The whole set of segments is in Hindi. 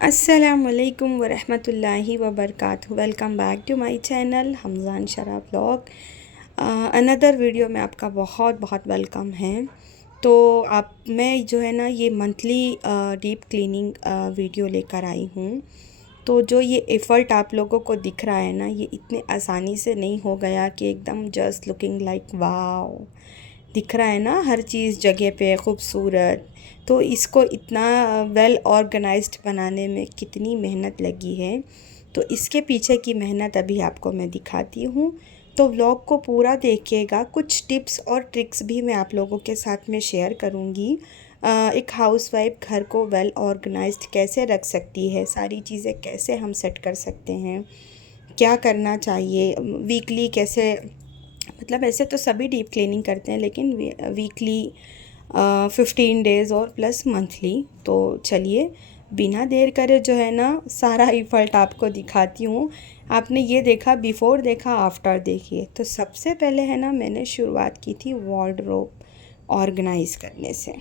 अस्सलामुअलैकुम वरहमतुल्लाहि वबरकातुहू। Welcome back to my channel Hamzan Shara vlog. Another video में आपका बहुत बहुत वेलकम है। तो आप मैं जो है ना ये मंथली डीप क्लीनिंग वीडियो लेकर आई हूँ। तो जो ये एफ़र्ट आप लोगों को दिख रहा है ना, ये इतने आसानी से नहीं हो गया कि एकदम जस्ट लुकिंग लाइक वाव दिख रहा है ना, हर चीज़ जगह पे खूबसूरत। तो इसको इतना वेल ऑर्गेनाइज्ड बनाने में कितनी मेहनत लगी है, तो इसके पीछे की मेहनत अभी आपको मैं दिखाती हूँ। तो व्लॉग को पूरा देखिएगा, कुछ टिप्स और ट्रिक्स भी मैं आप लोगों के साथ में शेयर करूँगी। एक हाउसवाइफ घर को वेल ऑर्गेनाइज्ड कैसे रख सकती है, सारी चीज़ें कैसे हम सेट कर सकते हैं, क्या करना चाहिए, वीकली कैसे, मतलब ऐसे तो सभी डीप क्लीनिंग करते हैं लेकिन वीकली 15 डेज़ और प्लस मंथली। तो चलिए बिना देर करे जो है ना सारा इफ़ल्ट आपको दिखाती हूँ। आपने ये देखा, बिफ़ोर देखा, आफ्टर देखिए। तो सबसे पहले है ना मैंने शुरुआत की थी वार्डरोब ऑर्गेनाइज़ करने से।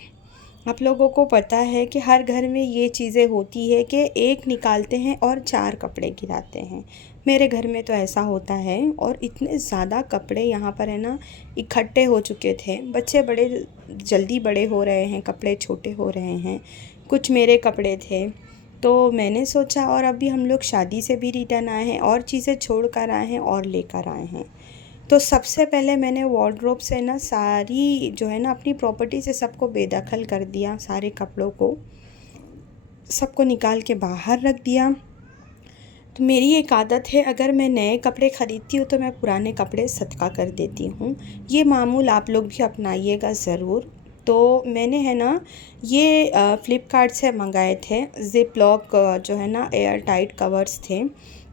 आप लोगों को पता है कि हर घर में ये चीज़ें होती है कि एक निकालते हैं और 4 कपड़े गिराते हैं। मेरे घर में तो ऐसा होता है, और इतने ज़्यादा कपड़े यहाँ पर है ना इकट्ठे हो चुके थे। बच्चे बड़े जल्दी बड़े हो रहे हैं, कपड़े छोटे हो रहे हैं, कुछ मेरे कपड़े थे। तो मैंने सोचा, और अभी हम लोग शादी से भी रिटर्न आए हैं और चीज़ें छोड़ कर आए हैं और लेकर आए हैं। तो सबसे पहले मैंने वार्डरोब से ना सारी जो है ना अपनी प्रॉपर्टी से सबको बेदखल कर दिया, सारे कपड़ों को सबको निकाल के बाहर रख दिया। तो मेरी एक आदत है, अगर मैं नए कपड़े ख़रीदती हूँ तो मैं पुराने कपड़े सदका कर देती हूँ। ये मामूल आप लोग भी अपनाइएगा ज़रूर। तो मैंने है ना ये फ़्लिपकार्ट से मंगाए थे ज़िप लॉक, जो है ना एयर टाइट कवर्स थे।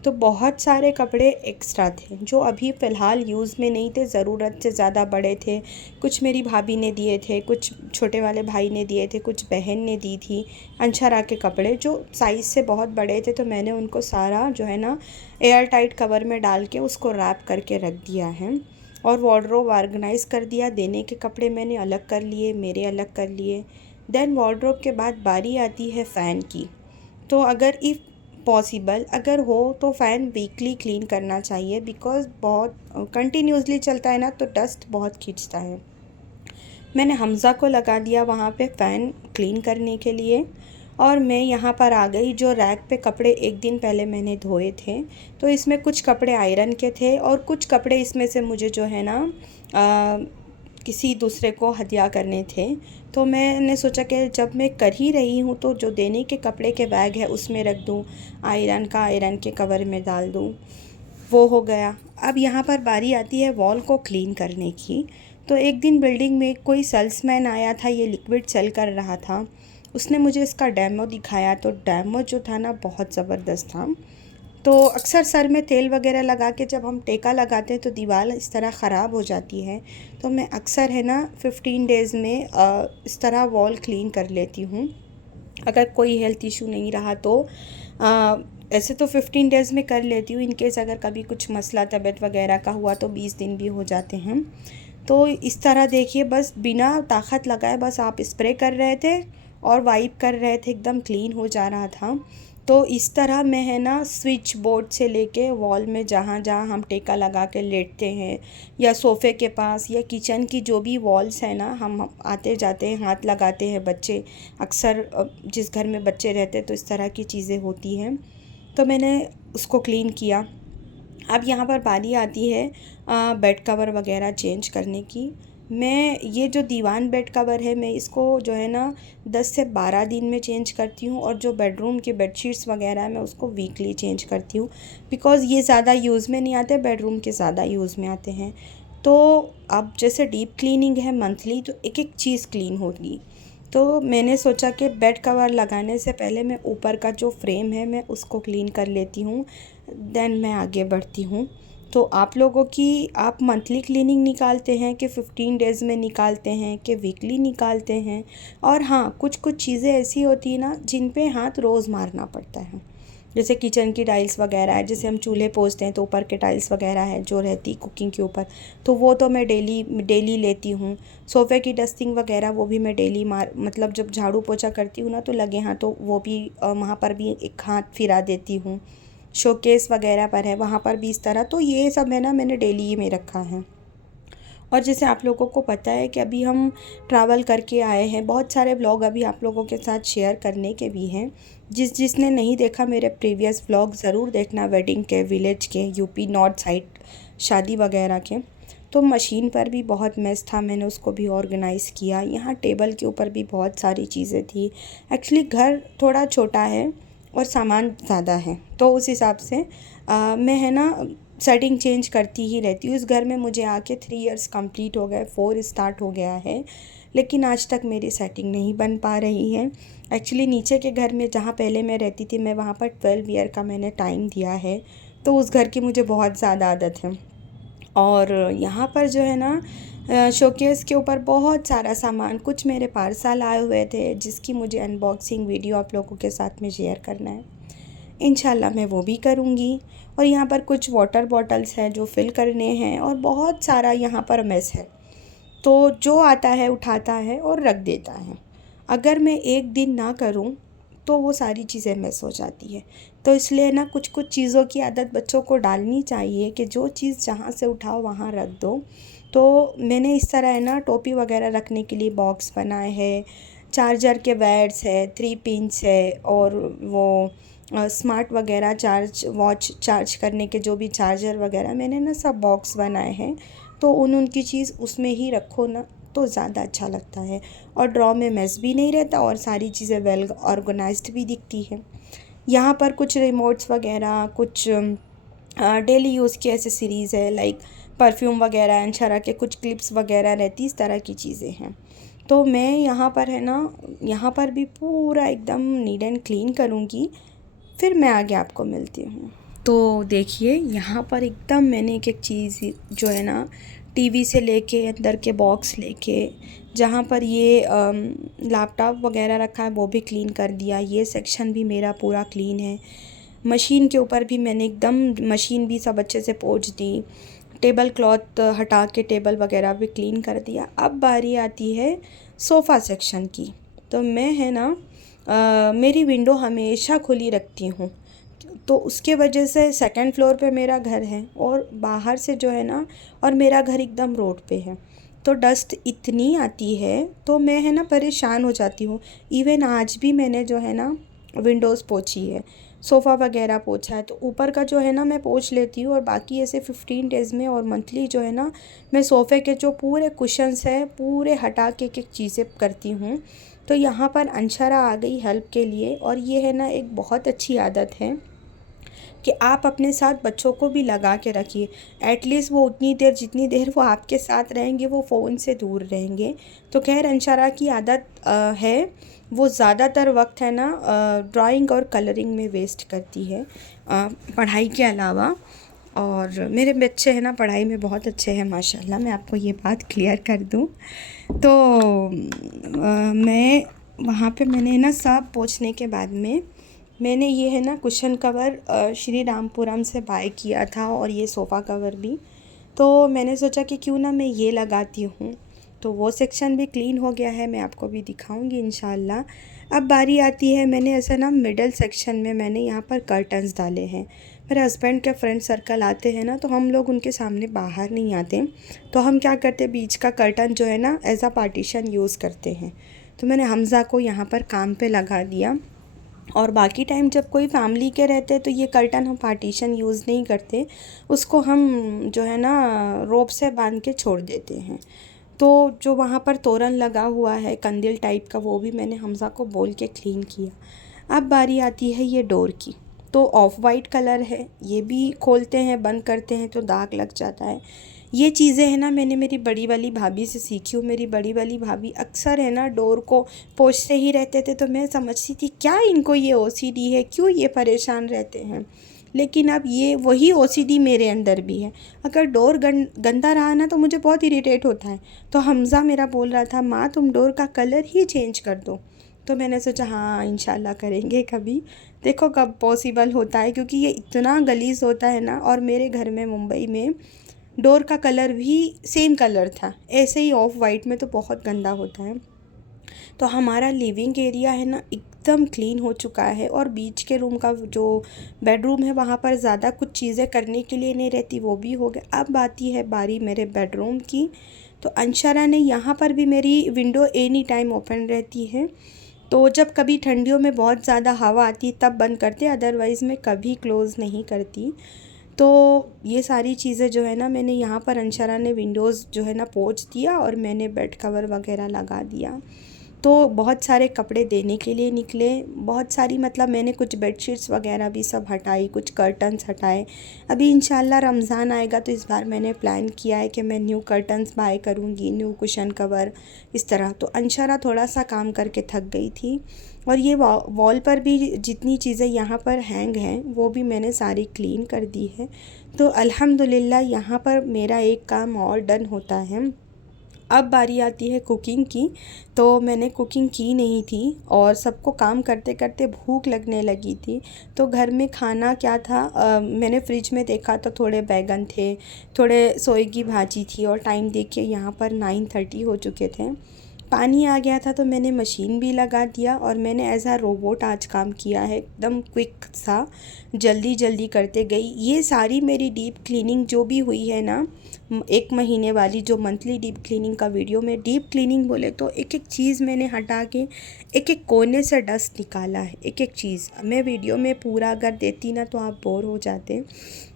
तो बहुत सारे कपड़े एक्स्ट्रा थे जो अभी फ़िलहाल यूज़ में नहीं थे, ज़रूरत से ज़्यादा बड़े थे। कुछ मेरी भाभी ने दिए थे, कुछ छोटे वाले भाई ने दिए थे, कुछ बहन ने दी थी। अंशरा के कपड़े जो साइज़ से बहुत बड़े थे, तो मैंने उनको सारा जो है ना एयर टाइट कवर में डाल के उसको रैप करके रख दिया है और वार्डरोब ऑर्गेनाइज़ कर दिया। देने के कपड़े मैंने अलग कर लिए, मेरे अलग कर लिए। देन वार्डरोब के बाद बारी आती है फ़ैन की। तो अगर इफ़ पॉसिबल अगर हो तो फ़ैन वीकली क्लीन करना चाहिए, बिकॉज़ बहुत कंटिन्यूसली चलता है ना तो डस्ट बहुत खींचता है। मैंने हमज़ा को लगा दिया वहाँ पे फ़ैन क्लीन करने के लिए, और मैं यहाँ पर आ गई। जो रैक पे कपड़े एक दिन पहले मैंने धोए थे, तो इसमें कुछ कपड़े आयरन के थे और कुछ कपड़े इसमें से मुझे जो है ना किसी दूसरे को हदिया करने थे। तो मैंने सोचा कि जब मैं कर ही रही हूँ तो जो देने के कपड़े के बैग है उसमें रख दूँ, आयरन का आयरन के कवर में डाल दूँ। वो हो गया। अब यहाँ पर बारी आती है वॉल को क्लीन करने की। तो एक दिन बिल्डिंग में कोई सेल्समैन आया था, ये लिक्विड सेल कर रहा था। उसने मुझे इसका डेमो दिखाया, तो डेमो जो था ना बहुत ज़बरदस्त था। तो अक्सर सर में तेल वगैरह लगा के जब हम टेका लगाते हैं तो दीवार इस तरह ख़राब हो जाती है। तो मैं अक्सर है ना 15 डेज़ में इस तरह वॉल क्लीन कर लेती हूँ, अगर कोई हेल्थ इशू नहीं रहा तो। ऐसे तो 15 डेज़ में कर लेती हूँ, इनकेस अगर कभी कुछ मसला तबीयत वगैरह का हुआ तो 20 दिन भी हो जाते हैं। तो इस तरह देखिए, बस बिना ताकत लगाए बस आप स्प्रे कर रहे थे और वाइप कर रहे थे, एकदम क्लीन हो जा रहा था। तो इस तरह मैं है ना स्विच बोर्ड से लेके वॉल में जहाँ जहाँ हम टेका लगा के लेटते हैं, या सोफ़े के पास, या किचन की जो भी वॉल्स है ना, हम आते जाते हैं हाथ लगाते हैं, बच्चे अक्सर जिस घर में बच्चे रहते हैं तो इस तरह की चीज़ें होती हैं। तो मैंने उसको क्लीन किया। अब यहाँ पर बारी आती है बेड कवर वगैरह चेंज करने की। मैं ये जो दीवान बेड कवर है, मैं इसको जो है ना 10 से 12 दिन में चेंज करती हूँ, और जो बेडरूम की बेडशीट्स वगैरह है मैं उसको वीकली चेंज करती हूँ, बिकॉज़ ये ज़्यादा यूज़ में नहीं आते, बेडरूम के ज़्यादा यूज़ में आते हैं। तो अब जैसे डीप क्लीनिंग है मंथली, तो एक एक चीज़ क्लीन होगी। तो मैंने सोचा कि बेड कवर लगाने से पहले मैं ऊपर का जो फ्रेम है मैं उसको क्लीन कर लेती हूँ, देन मैं आगे बढ़ती हूँ। तो आप लोगों की, आप मंथली क्लीनिंग निकालते हैं कि 15 डेज़ में निकालते हैं कि वीकली निकालते हैं? और हाँ, कुछ कुछ चीज़ें ऐसी होती हैं ना जिन पे हाथ रोज़ मारना पड़ता है। जैसे किचन की टाइल्स वगैरह है, जैसे हम चूल्हे पोंछते हैं तो ऊपर के टाइल्स वगैरह है जो रहती कुकिंग के ऊपर, तो वो तो मैं डेली डेली लेती हूँ। सोफ़े की डस्टिंग वगैरह वो भी मैं डेली मतलब जब झाड़ू पोछा करती हूँ ना तो लगे हाथों वो भी वहाँ पर भी एक हाथ फिरा देती हूँ। शोकेस वगैरह पर है वहाँ पर भी इस तरह, तो ये सब है ना मैंने डेली में रखा है। और जैसे आप लोगों को पता है कि अभी हम ट्रैवल करके आए हैं, बहुत सारे व्लॉग अभी आप लोगों के साथ शेयर करने के भी हैं। जिसने नहीं देखा मेरे प्रीवियस व्लॉग ज़रूर देखना, वेडिंग के, विलेज के, यूपी नॉर्थ साइड शादी वगैरह के। तो मशीन पर भी बहुत मेस था, मैंने उसको भी ऑर्गेनाइज़ किया। यहाँ टेबल के ऊपर भी बहुत सारी चीज़ें थी। एक्चुअली घर थोड़ा छोटा है और सामान ज़्यादा है, तो उस हिसाब से मैं है ना सेटिंग चेंज करती ही रहती हूँ। इस घर में मुझे आके 3 इयर्स कंप्लीट हो गए, 4 स्टार्ट हो गया है, लेकिन आज तक मेरी सेटिंग नहीं बन पा रही है। एक्चुअली नीचे के घर में जहाँ पहले मैं रहती थी, मैं वहाँ पर 12 ईयर का मैंने टाइम दिया है, तो उस घर की मुझे बहुत ज़्यादा आदत है। और यहाँ पर जो है ना शोकेस के ऊपर बहुत सारा सामान, कुछ मेरे पार्सल आए हुए थे जिसकी मुझे अनबॉक्सिंग वीडियो आप लोगों के साथ में शेयर करना है। इंशाल्लाह मैं वो भी करूँगी। और यहाँ पर कुछ वाटर बॉटल्स हैं जो फ़िल करने हैं, और बहुत सारा यहाँ पर मेस है। तो जो आता है उठाता है और रख देता है। अगर मैं एक दिन ना करूँ तो वो सारी चीज़ें मिस हो जाती है। तो इसलिए ना कुछ कुछ चीज़ों की आदत बच्चों को डालनी चाहिए कि जो चीज़ जहाँ से उठाओ वहाँ रख दो। तो मैंने इस तरह है ना टोपी वगैरह रखने के लिए बॉक्स बनाए हैं, चार्जर के वायर्स है, 3 पिन्स है, और वो स्मार्ट वगैरह चार्ज वॉच चार्ज करने के जो भी चार्जर वगैरह मैंने ना सब बॉक्स बनाए हैं। तो उनकी चीज़ उसमें ही रखो ना तो ज़्यादा अच्छा लगता है, और ड्रॉ में मेस भी नहीं रहता और सारी चीज़ें वेल ऑर्गेनाइज्ड भी दिखती हैं। यहाँ पर कुछ रिमोट्स वगैरह, कुछ डेली यूज़ की एसेसरीज़ है, लाइक परफ्यूम वगैरह, अनशरा के कुछ क्लिप्स वगैरह रहती, इस तरह की चीज़ें हैं। तो मैं यहाँ पर है ना, यहाँ पर भी पूरा एकदम नीट एंड क्लीन करूँगी, फिर मैं आगे आपको मिलती हूँ। तो देखिए यहाँ पर एकदम मैंने एक एक चीज़ जो है ना, टीवी से लेके अंदर के बॉक्स लेके जहाँ पर ये लैपटॉप वगैरह रखा है वो भी क्लीन कर दिया। ये सेक्शन भी मेरा पूरा क्लीन है। मशीन के ऊपर भी मैंने एकदम मशीन भी सब अच्छे से पोंछ दी। टेबल क्लॉथ हटा के टेबल वगैरह भी क्लीन कर दिया। अब बारी आती है सोफ़ा सेक्शन की। तो मैं है ना मेरी विंडो हमेशा खुली रखती हूँ, तो उसके वजह से सेकंड फ्लोर पे मेरा घर है और बाहर से जो है ना, और मेरा घर एकदम रोड पे है, तो डस्ट इतनी आती है तो मैं है ना परेशान हो जाती हूँ। इवन आज भी मैंने जो है ना विंडोज़ पोंछी है, सोफ़ा वगैरह पोंछा है, तो ऊपर का जो है ना मैं पोंछ लेती हूँ, और बाकी ऐसे 15 डेज़ में और मंथली जो है ना मैं सोफ़े के जो पूरे कुशन्स हैं पूरे हटा के एक एक चीज़ें करती हूँ। तो यहाँ पर अंशरा आ गई हेल्प के लिए, और ये है ना एक बहुत अच्छी आदत है कि आप अपने साथ बच्चों को भी लगा के रखिए। एटलीस्ट वो उतनी देर जितनी देर वो आपके साथ रहेंगे वो फ़ोन से दूर रहेंगे। तो खैर अंशरा की आदत है, वो ज़्यादातर वक्त है ना ड्राइंग और कलरिंग में वेस्ट करती है पढ़ाई के अलावा। और मेरे बच्चे हैं ना पढ़ाई में बहुत अच्छे हैं माशाल्लाह, मैं आपको ये बात क्लियर कर दूँ। तो मैं वहाँ पे मैंने ना सब पोंछने के बाद में मैंने ये है ना कुशन कवर श्री रामपुरम से बाय किया था, और ये सोफ़ा कवर भी। तो मैंने सोचा कि क्यों ना मैं ये लगाती हूँ। तो वो सेक्शन भी क्लीन हो गया है, मैं आपको भी दिखाऊंगी इंशाल्लाह। अब बारी आती है, मैंने ऐसा ना मिडल सेक्शन में मैंने यहाँ पर कर्टन्स डाले हैं। मेरे हस्बैंड के फ्रेंड सर्कल आते हैं ना, तो हम लोग उनके सामने बाहर नहीं आते, तो हम क्या करते, बीच का कर्टन जो है ना एज आ पार्टीशन यूज़ करते हैं। तो मैंने हमज़ा को यहाँ पर काम पे लगा दिया, और बाकी टाइम जब कोई फैमिली के रहते तो ये कर्टन हम पार्टीशन यूज़ नहीं करते, उसको हम जो है ना रोप से बांध के छोड़ देते हैं। तो जो वहाँ पर तोरण लगा हुआ है कंदील टाइप का, वो भी मैंने हमज़ा को बोल के क्लीन किया। अब बारी आती है ये डोर की। तो ऑफ वाइट कलर है, ये भी खोलते हैं बंद करते हैं तो दाग लग जाता है। ये चीज़ें है ना मैंने मेरी बड़ी वाली भाभी से सीखी हूँ। मेरी बड़ी वाली भाभी अक्सर है ना डोर को पोंछते ही रहते थे, तो मैं समझती थी क्या इनको ये ओसीडी है, क्यों ये परेशान रहते हैं। लेकिन अब ये वही ओसीडी मेरे अंदर भी है। अगर डोर गंदा रहा ना तो मुझे बहुत इरिटेट होता है। तो हमज़ा मेरा बोल रहा था, माँ तुम डोर का कलर ही चेंज कर दो। तो मैंने सोचा हाँ इंशाल्लाह करेंगे कभी, देखो कब पॉसिबल होता है, क्योंकि ये इतना गलीज़ होता है ना। और मेरे घर में मुंबई में डोर का कलर भी सेम कलर था, ऐसे ही ऑफ वाइट में, तो बहुत गंदा होता है। तो हमारा लिविंग एरिया है ना एकदम क्लीन हो चुका है, और बीच के रूम का जो बेडरूम है वहाँ पर ज़्यादा कुछ चीज़ें करने के लिए नहीं रहती, वो भी हो गया। अब आती है बारी मेरे बेडरूम की। तो अंशरा ने यहाँ पर भी, मेरी विंडो एनी टाइम ओपन रहती है, तो जब कभी ठंडियों में बहुत ज़्यादा हवा आती तब बंद करते, अदरवाइज़ मैं कभी क्लोज़ नहीं करती। तो ये सारी चीज़ें जो है ना, मैंने यहाँ पर अंशरा ने विंडोज़ जो है ना पोंछ दिया, और मैंने बेड कवर वगैरह लगा दिया। तो बहुत सारे कपड़े देने के लिए निकले, बहुत सारी, मतलब मैंने कुछ बेडशीट्स वगैरह भी सब हटाई, कुछ कर्टन्स हटाए। अभी इंशाल्लाह रमज़ान आएगा तो इस बार मैंने प्लान किया है कि मैं न्यू कर्टन्स बाय करूँगी, न्यू कुशन कवर, इस तरह। तो अंशरा थोड़ा सा काम करके थक गई थी, और ये वॉल पर भी जितनी चीज़ें यहाँ पर हैंग हैं वो भी मैंने सारी क्लीन कर दी है। तो अल्हम्दुलिल्लाह यहाँ पर मेरा एक काम और डन होता है। अब बारी आती है कुकिंग की। तो मैंने कुकिंग की नहीं थी, और सबको काम करते करते भूख लगने लगी थी। तो घर में खाना क्या था, मैंने फ्रिज में देखा तो थोड़े बैगन थे, थोड़े सोए की भाजी थी, और टाइम देखिए यहाँ पर 9:30 हो चुके थे। पानी आ गया था तो मैंने मशीन भी लगा दिया, और मैंने एज आ रोबोट आज काम किया है, एकदम क्विक सा, जल्दी जल्दी करते गई। ये सारी मेरी डीप क्लीनिंग जो भी हुई है ना, 1 महीने वाली जो मंथली डीप क्लीनिंग का वीडियो में, डीप क्लीनिंग बोले तो एक एक चीज़ मैंने हटा के एक एक कोने से डस्ट निकाला है, एक एक चीज़। मैं वीडियो में पूरा अगर देती ना तो आप बोर हो जाते।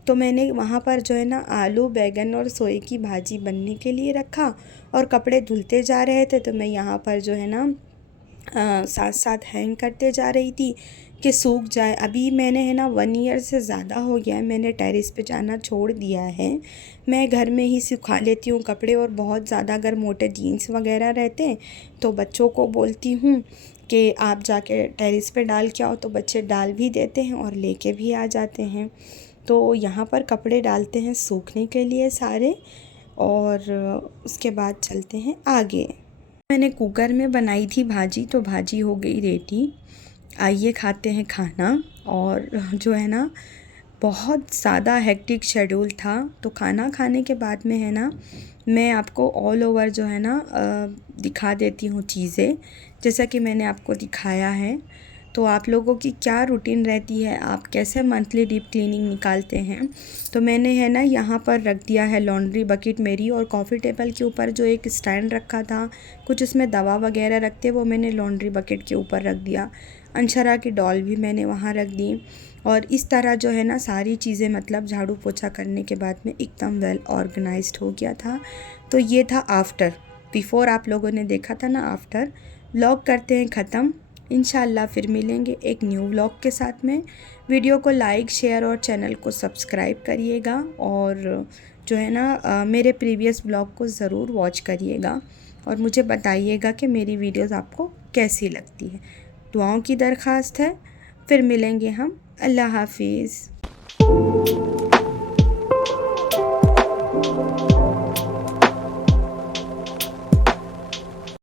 तो मैंने वहाँ पर जो है ना आलू बैगन और सोए की भाजी बनने के लिए रखा, और कपड़े धुलते जा रहे थे तो मैं यहाँ पर जो है ना साथ साथ हैंग करते जा रही थी कि सूख जाए। अभी मैंने है ना 1 ईयर से ज़्यादा हो गया है, मैंने टेरेस पे जाना छोड़ दिया है। मैं घर में ही सुखा लेती हूँ कपड़े, और बहुत ज़्यादा अगर मोटे जीन्स वगैरह रहते हैं तो बच्चों को बोलती हूँ कि आप जाके टेरेस पे डाल के आओ, तो बच्चे डाल भी देते हैं और लेके भी आ जाते हैं। तो यहाँ पर कपड़े डालते हैं सूखने के लिए सारे, और उसके बाद चलते हैं आगे। मैंने कुकर में बनाई थी भाजी, तो भाजी हो गई रेडी। आइए खाते हैं खाना। और जो है ना बहुत ज़्यादा हेक्टिक शेड्यूल था, तो खाना खाने के बाद में है ना मैं आपको ऑल ओवर जो है ना दिखा देती हूँ चीज़ें, जैसा कि मैंने आपको दिखाया है। तो आप लोगों की क्या रूटीन रहती है, आप कैसे मंथली डीप क्लीनिंग निकालते हैं। तो मैंने है ना यहाँ पर रख दिया है लॉन्ड्री बकेट मेरी, और कॉफ़ी टेबल के ऊपर जो एक स्टैंड रखा था, कुछ उसमें दवा वगैरह रखते, वो मैंने लॉन्ड्री बकेट के ऊपर रख दिया। अंशरा की डॉल भी मैंने वहाँ रख दी, और इस तरह जो है ना सारी चीज़ें, मतलब झाड़ू पोछा करने के बाद में एकदम वेल ऑर्गेनाइज्ड हो गया था। तो ये था आफ्टर। बिफ़ोर आप लोगों ने देखा था ना, आफ्टर। व्लॉग करते हैं ख़त्म। इंशाल्लाह फिर मिलेंगे एक न्यू व्लॉग के साथ में। वीडियो को लाइक शेयर और चैनल को सब्सक्राइब करिएगा, और जो है ना मेरे प्रीवियस व्लॉग को ज़रूर वॉच करिएगा, और मुझे बताइएगा कि मेरी वीडियोस आपको कैसी लगती है। दुआओं की दरख्वास्त है। फिर मिलेंगे हम। अल्लाह हाफिज़।